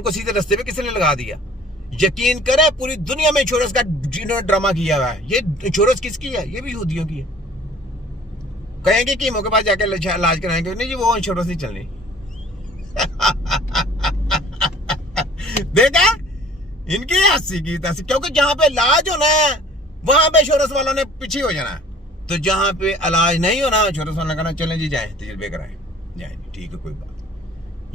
उनको सीधे रास्ते पे किसने लगा दिया? यकीन करें पूरी दुनिया में इंश्योरेंस का जिन्होंने ड्रामा किया हुआ है, ये इंश्योरेंस किसकी है? ये भी यहूदियों की है। कहेंगे कि कीमों के पास जाकर इलाज कराएंगे, नहीं जी वो इंश्योरेंस नहीं चलनी। देखा इनकी हंसी की तैसी, क्योंकि जहां पे इलाज होना है वहां पे इंश्योरेंस वालों ने पीछे हो जाना है, तो जहां पे इलाज नहीं होना इंश्योरेंस वालों ने कहना चलें जी जाए तजुर्बे कराएं, जाए ठीक है कोई बात।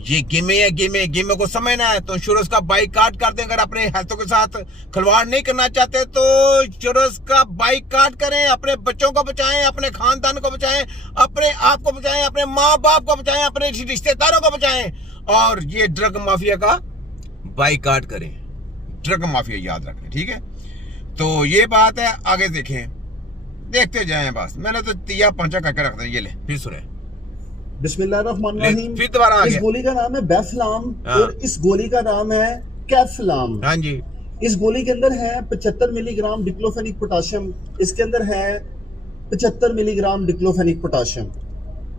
ये गेमे है, गेमे को समझना है तो इंश्योरेंस का बाइकाट कर दें। अगर अपने हेल्थ के साथ खिलवाड़ नहीं करना चाहते तो इंश्योरेंस का बाइकाट करें। अपने बच्चों को बचाएं, अपने खानदान को बचाएं, अपने आप को बचाएं, अपने माँ बाप को बचाएं, अपने रिश्तेदारों को बचाएं, और ये ड्रग माफिया का बाइकाट करें। ड्रग माफिया याद रखें, ठीक है। तो ये बात है, आगे देखें, देखते जाएं। बस मैंने तो तिया पंचा करके रख दिया। ये ले फिर सुने, बिस्मिल्लाहिर्रहमानिर्रहीम। फिर दोबारा आ इस गया। गोली का नाम है बेफलाम और इस गोली का नाम है कैफलाम। हाँ जी, इस गोली के अंदर है 75 मिलीग्राम डिक्लोफेनिक पोटाशियम, इसके अंदर है 75 मिलीग्राम डिक्लोफेनिक पोटाशियम।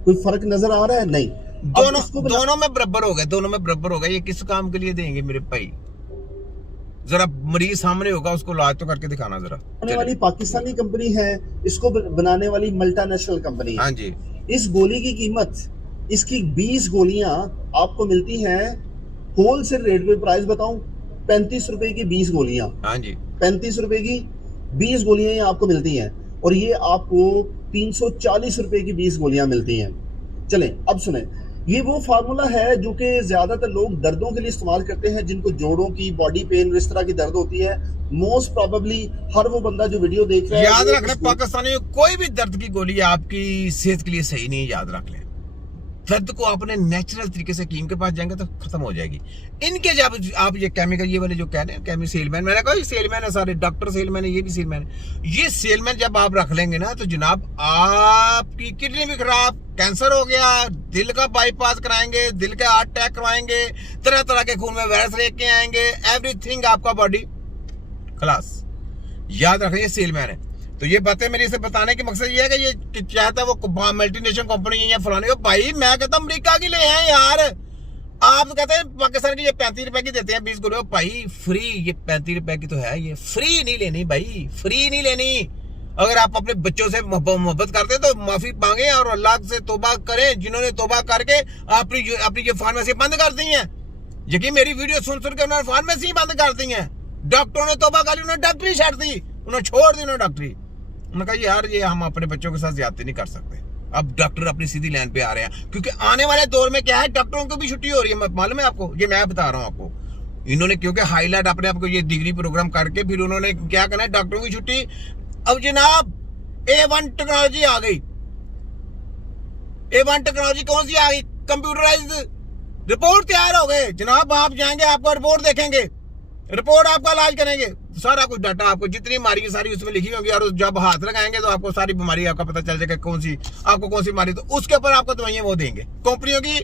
कोई फर्क नजर आ रहा है? नहीं, दोनों में बराबर हो गए, दोनों में बराबर हो गए। ये किस काम के लिए देंगे मेरे भाई? जरा मरीज सामने होगा, उसको इलाज तो करके दिखाना जरा। बनाने वाली पाकिस्तानी कंपनी है, इसको बनाने वाली मल्टीनेशनल कंपनी है। हाँ जी, इस गोली की कीमत, इसकी 20 गोलियां आपको मिलती हैं होलसेल रेट पे। प्राइस बताऊं, 35 रुपए की 20 गोलियां। हाँ जी, 35 रुपए की 20 गोलियां ये आपको मिलती हैं, और ये आपको 340 रुपए की 20 गोलियां मिलती हैं। चलें अब सुने, ये वो फार्मूला है जो कि ज्यादातर लोग दर्दों के लिए इस्तेमाल करते हैं, जिनको जोड़ों की, बॉडी पेन, इस तरह की दर्द होती है। मोस्ट प्रोबेबली हर वो बंदा जो वीडियो देख रहा है, याद रखना पाकिस्तानी कोई भी दर्द की गोली आपकी सेहत के लिए सही नहीं है, याद रख लें। दर्द को आपने नेचुरल तरीके से हकीम के पास जाएंगे तो खत्म हो जाएगी। इनके जब आप ये केमिकल, ये वाले जो कह रहे हैं केमिकल सेलमैन, मैंने कहा ये सेलमैन है सारे, डॉक्टर सेलमैन है, ये भी सेलमैन है। ये सेलमैन जब आप रख लेंगे ना तो जनाब आपकी किडनी भी खराब, कैंसर हो गया, दिल का बाईपास कराएंगे, दिल का हार्ट अटैक करवाएंगे, तरह तरह के खून में वायरस लेके आएंगे, एवरीथिंग आपका बॉडी खलास। याद रखें ये सेलमैन है। तो ये बातें मेरी से बताने के मकसद ये है कि ये चाहता है वो मल्टीनेशनल कंपनी है या फलाने। भाई मैं कहता हूँ अमेरिका की ले हैं यार, आप कहते हैं पाकिस्तान की ये 35 रुपए की देते हैं 20 गोली। भाई फ्री, ये 35 रुपए की तो है, ये फ्री नहीं लेनी भाई, फ्री नहीं लेनी। अगर आप अपने बच्चों से मोहब्बत करते हैं तो माफी मांगे और अल्लाह से तौबा करें, जिन्होंने तौबा करके अपनी जो फार्मेसी बंद कर दी है। यकीन मेरी वीडियो सुन के उन्होंने फार्मेसी बंद कर दी है। डॉक्टरों ने तौबा कर ली, उन्होंने डॉक्टरी छाड़ दी, उन्होंने छोड़ दी उन्होंने डॉक्टरी। उन्होंने कहा यार ये हम अपने बच्चों के साथ ज्यादती नहीं कर सकते। अब डॉक्टर अपनी सीधी लाइन पे आ रहे हैं, क्योंकि आने वाले दौर में क्या है, डॉक्टरों को भी छुट्टी हो रही है। मालूम है आपको, ये मैं बता रहा हूँ आपको। इन्होंने क्योंकि हाईलाइट अपने आपको ये डिग्री प्रोग्राम करके फिर उन्होंने क्या करना है, डॉक्टरों की छुट्टी। अब जनाब A1 टेक्नोलॉजी आ गई। A1 टेक्नोलॉजी कौन सी आ गई? कंप्यूटराइज्ड रिपोर्ट तैयार हो गए जनाब। आप जाएंगे, आपका रिपोर्ट देखेंगे, रिपोर्ट आपका इलाज करेंगे, सारा कुछ डाटा आपको जितनी बीमारी है सारी उसमें लिखी होगी, और जब हाथ लगाएंगे तो आपको सारी बीमारी आपका पता चल जाएगा कौन सी आपको कौन सी बीमारी, तो उसके ऊपर आपको दवाइयां वो देंगे। कंपनियों की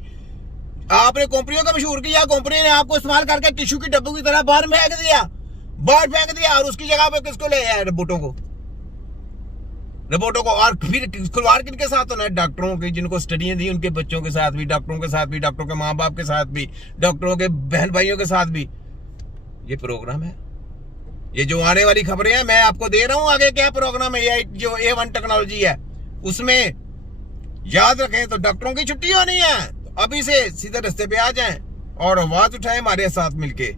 आपने कंपनियों का मशहूर किया, कंपनी ने आपको इस्तेमाल करके टिश्यू की डब्बू की तरह बाहर फेंक दिया, और उसकी जगह पे किसको ले आया? रिपोर्टों को। और फिर खिलवाड़ किनके साथ होना है? डॉक्टरों के, जिनको स्टडियां दी उनके बच्चों के साथ भी, डॉक्टरों के साथ भी, डॉक्टरों के माँ बाप के साथ भी, डॉक्टरों के बहन भाइयों के साथ भी। ये प्रोग्राम है, ये जो आने वाली खबरें हैं मैं आपको दे रहा हूं। आगे क्या प्रोग्राम है, ये जो A1 टेक्नोलॉजी है उसमें याद रखें तो डॉक्टरों की छुट्टी होनी है। तो अभी से सीधे रास्ते पे आ जाएं और आवाज उठाएं हमारे साथ मिलके।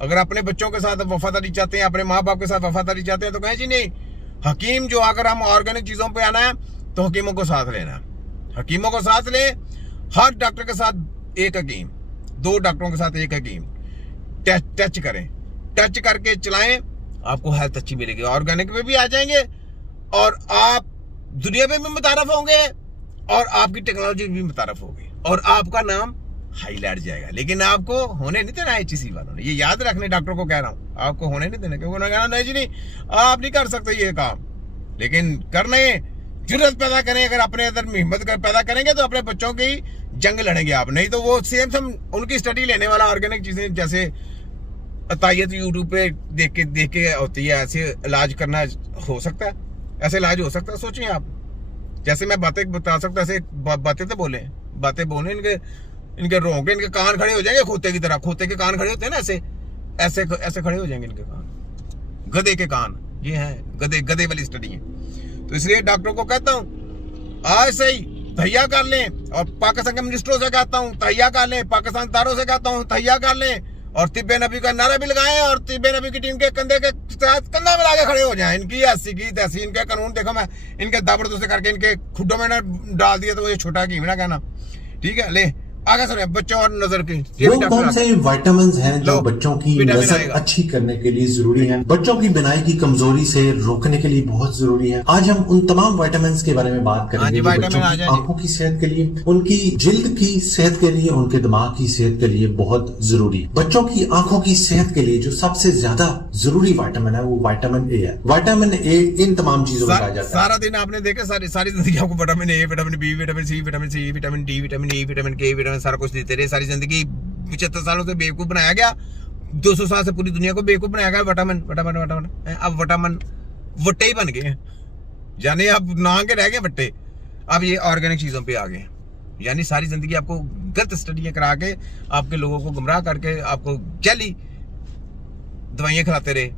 अगर अपने बच्चों के साथ वफादारी चाहते हैं, अपने माँ बाप के साथ वफादारी चाहते हैं, तो कहें जी नहीं, हकीम जो अगर हम ऑर्गेनिक चीजों पे आना है तो हकीमों को साथ लेना, हकीमों को साथ ले। हर डॉक्टर के साथ एक हकीम, 2 डॉक्टरों के साथ एक हकीम। टच करें, टच करके चलाएं, आपको हेल्थ अच्छी मिलेगी। ऑर्गेनिक में भी आ जाएंगे और आप दुनिया में भी मुतारफ होंगे और आपकी टेक्नोलॉजी भी मुतारफ होगी और आपका नाम हाईलाइट जाएगा। लेकिन आपको होने नहीं देना है HC वालों ने, ये याद रखने, डॉक्टर को कह रहा हूं, आपको होने नहीं देना। क्योंकि उन्होंने कहना नहीं जी नहीं आप नहीं कर सकते ये काम, लेकिन करने जुर्रत पैदा करें। अगर अपने अंदर हिम्मत पैदा करेंगे तो अपने बच्चों की जंग लड़ेंगे आप। नहीं तो वो सेम उनकी स्टडी लेने वाला ऑर्गेनिक चीजें जैसे अतायत यूट्यूब पे देख के होती है, ऐसे इलाज करना हो सकता है? ऐसे इलाज हो सकता है? सोचिए आप, जैसे मैं बातें बता सकता, ऐसे बातें तो बोले, इनके इनके रोंगे, इनके कान खड़े हो जाएंगे खोते की तरह। खोते के कान खड़े होते हैं ना, ऐसे ऐसे ऐसे खड़े हो जाएंगे इनके कान, गधे के कान। ये है गधे, गधे वाली स्टडी है। तो इसलिए डॉक्टरों को कहता हूँ आज से ही तैयार कर लें, और पाकिस्तान के मिनिस्टरों से कहता हूँ तैयार कर लें, पाकिस्तान तारों से कहता हूँ तैयार कर लें, और तिब्बे नबी का नारा भी लगाएं, और तिब्बे नबी की टीम के कंधे के साथ कंधा मिला के खड़े हो जाएं। इनकी ऐसी की तैसी, इनके कानून देखो, मैं इनके दाबड़ों से करके इनके खुड्डों में ना डाल दिया, तो ये छोटा की ना कहना। ठीक है, ले आगे सुने बच्चों और नजर की। वो कौन से विटामिन हैं जो बच्चों की नजर अच्छी करने के लिए जरूरी हैं, बच्चों की बिनाई की कमजोरी से रोकने के लिए बहुत जरूरी है। आज हम उन तमाम विटामिन के बारे में बात करेंगे जो बच्चों की आंखों की सेहत के लिए, उनकी जिल्द की सेहत के लिए, उनके दिमाग की सेहत के लिए बहुत जरूरी है। बच्चों की आंखों की सेहत के लिए जो सबसे ज्यादा जरूरी विटामिन है वो विटामिन ए है। विटामिन ए इन तमाम चीजों में पाया जाता है। सारा दिन आपने देखे, सारी जिंदगी आपको vitamin A, vitamin B, vitamin C, vitamin D, vitamin E, vitamin K, vitamin सारा कुछ देते रहे। सारी जिंदगी 75 सालों से बेवकूफ बनाया गया, 200 साल से पूरी दुनिया को बेवकूफ बनाया गया। विटामिन विटामिन विटामिन, अब विटामिन वट्टे ही बन गए हैं, यानी अब ना के रह गए वट्टे। अब ये ऑर्गेनिक चीजों पे आ गए, यानी सारी जिंदगी आपको गलत स्टडियां करा के, आपके लोगों को गुमराह करके, आपको जाली दवाइयां खिलाते रहे,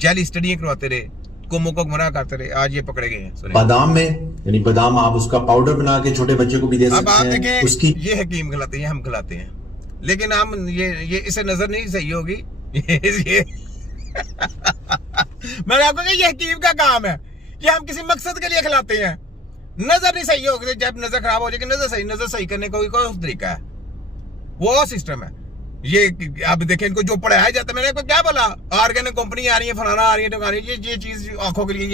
जाली स्टडियां करवाते रहे, कौमों को गुमराह करते रहे। आज ये पकड़े गए हैं। बादाम में, यानी बादाम आप उसका पाउडर बना के छोटे बच्चे को भी दे सकते हैं। देखें, उसकी ये हकीम खिलाते हैं, हम खिलाते हैं, लेकिन हम ये इसे नजर नहीं सही होगी। ये मैंने आपको कहा ये हकीम का काम है, ये हम किसी मकसद के लिए खिलाते हैं। नजर नहीं सही होगी, जब नजर खराब हो जाएगी, नजर सही करने का कोई तरीका है, वो सिस्टम है। ये अब देखें, इनको जो पढ़ाया जाता है, मैंने आपको क्या बोला, ऑर्गेनिक कंपनी आ रही है, फलाना आ रही है, ये चीज आंखों के लिए